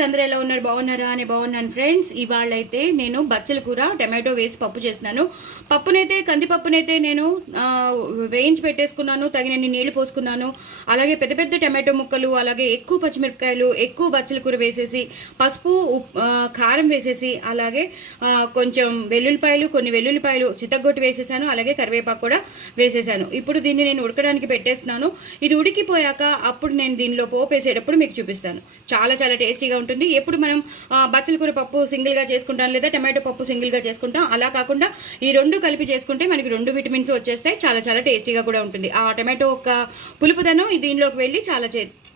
Friends, అందరూ ఎలా ఉన్నారు? బాగున్నారా? అని బాగున్నాను ఫ్రెండ్స్. ఇవాళ అయితే నేను బచ్చల కూర టమాటో వేసి పప్పు చేస్తున్నాను. పప్పునైతే కందిపప్పునైతే నేను వేయించి పెట్టేసుకున్నాను, తగినన్ని నీళ్లు పోసుకున్నాను. అలాగే పెద్ద పెద్ద టమాటో ముక్కలు, అలాగే ఎక్కువ పచ్చిమిరపకాయలు, ఎక్కువ బచ్చల కూర వేసేసి పసుపు కారం వేసేసి, అలాగే కొంచెం కొన్ని వెల్లుల్లిపాయలు చితగ్గొట్టి వేసేసాను. అలాగే కరివేపాకు కూడా వేసేసాను. ఇప్పుడు దీన్ని నేను ఉడకడానికి పెట్టేస్తున్నాను. ఇది ఉడికిపోయాక అప్పుడు నేను దీనిలో పోపు వేసేటప్పుడు మీకు చూపిస్తాను. చాలా చాలా టేస్టీగా ఉంటుంది. ఎప్పుడు మనం బచ్చల కూర పప్పు సింగిల్గా చేసుకుంటాం, లేదా టమాటో పప్పు సింగిల్గా చేసుకుంటాం. అలా కాకుండా ఈ రెండు కలిపి చేసుకుంటే మనకి రెండు విటమిన్స్ వచ్చేస్తాయి. చాలా చాలా టేస్టీగా కూడా ఉంటుంది. ఆ టమాటో ఒక పులుపుదనం దీనిలోకి వెళ్ళి చాలా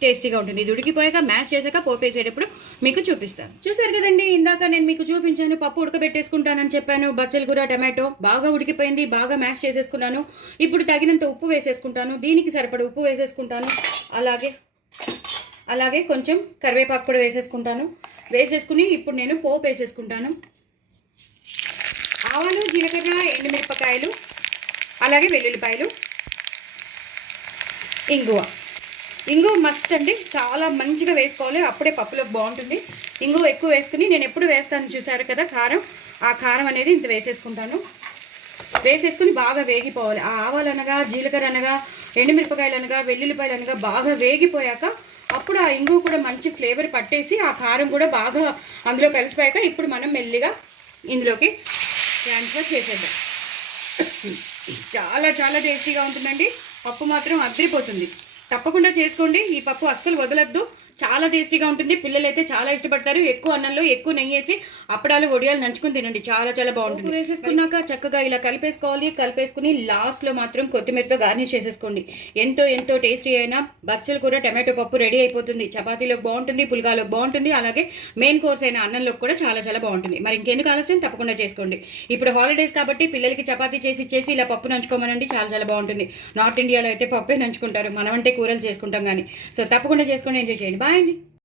టేస్టీగా ఉంటుంది. ఇది ఉడికిపోయాక మ్యాష్ చేశాక పోపు వేసేటప్పుడు మీకు చూపిస్తాను. చూసారు కదండి, ఇందాక నేను మీకు చూపించాను. పప్పు ఉడకబెట్టేసుకుంటానని చెప్పాను. బచ్చల కూర టమాటో బాగా ఉడికిపోయింది, బాగా మ్యాష్ చేసేసుకున్నాను. ఇప్పుడు తగినంత ఉప్పు వేసేసుకుంటాను. దీనికి సరిపడ ఉప్పు వేసేసుకుంటాను. అలాగే కొంచెం కరివేపాకు కూడా వేసేసుకుంటాను. వేసేసుకుని ఇప్పుడు నేను పోపు వేసేసుకుంటాను. ఆవాలు, జీలకర్ర, ఎండుమిరపకాయలు, అలాగే వెల్లుల్లిపాయలు, ఇంగువ మస్ట్ అండి, చాలా మంచిగా వేసుకోవాలి. అప్పుడే పప్పులోకి బాగుంటుంది. ఇంగువ ఎక్కువ వేసుకుని, నేను ఎప్పుడు వేస్తాను చూసారు కదా కారం, ఆ కారం అనేది ఇంత వేసేసుకుంటాను. వేసేసుకుని బాగా వేగిపోవాలి. ఆ ఆవాలు అనగా, జీలకర్ర అనగా, ఎండుమిరపకాయలు అనగా, వెల్లుల్లిపాయలు అనగా బాగా వేగిపోయాక అప్పుడు ఆ ఇంగువ కూడా మంచి ఫ్లేవర్ పట్టేసి, ఆ కారం కూడా బాగా అందులో కలిసిపోయాక ఇప్పుడు మనం మెల్లిగా ఇందులోకి ట్రాన్స్ఫర్ చేసేద్దాం. చాలా చాలా టేస్టీగా ఉంటుందండి. పప్పు మాత్రం అదిరిపోతుంది. తప్పకుండా చేసుకోండి. ఈ పప్పు అస్సలు వదలొద్దు. చాలా టేస్టీగా ఉంటుంది. పిల్లలు అయితే చాలా ఇష్టపడతారు. ఎక్కువ అన్నంలో ఎక్కువ నెయ్యి వేసి అప్పడాలు, వడియాలు నంచుకుని తినండి. చాలా చాలా బాగుంటుంది. వేసేసుకున్నాక చక్కగా ఇలా కలిపేసుకోవాలి. కలిపేసుకుని లాస్ట్లో మాత్రం కొత్తిమీరతో గార్నిష్ చేసేసుకోండి. ఎంతో ఎంతో టేస్టీ అయిన బచ్చల కూర టమాటో పప్పు రెడీ అయిపోతుంది. చపాతీలోకి బాగుంటుంది, పుల్కాలోకి బాగుంటుంది, అలాగే మెయిన్ కోర్స్ అయిన అన్నంలోకి కూడా చాలా చాలా బాగుంటుంది. మరి ఇంకెందుకు ఆలస్యం, తప్పకుండా చేసుకోండి. ఇప్పుడు హాలిడేస్ కాబట్టి పిల్లలకి చపాతీ చేసి ఇలా పప్పు నంచుకోమనండి. చాలా చాలా బాగుంటుంది. నార్త్ ఇండియాలో అయితే పప్పే నంచుకుంటారు, మనం అంటే కూరలు చేసుకుంటాం కానీ. సో తప్పకుండా చేసుకోండి, ఎంజాయ్ చేయండి. బాయ్ అండి.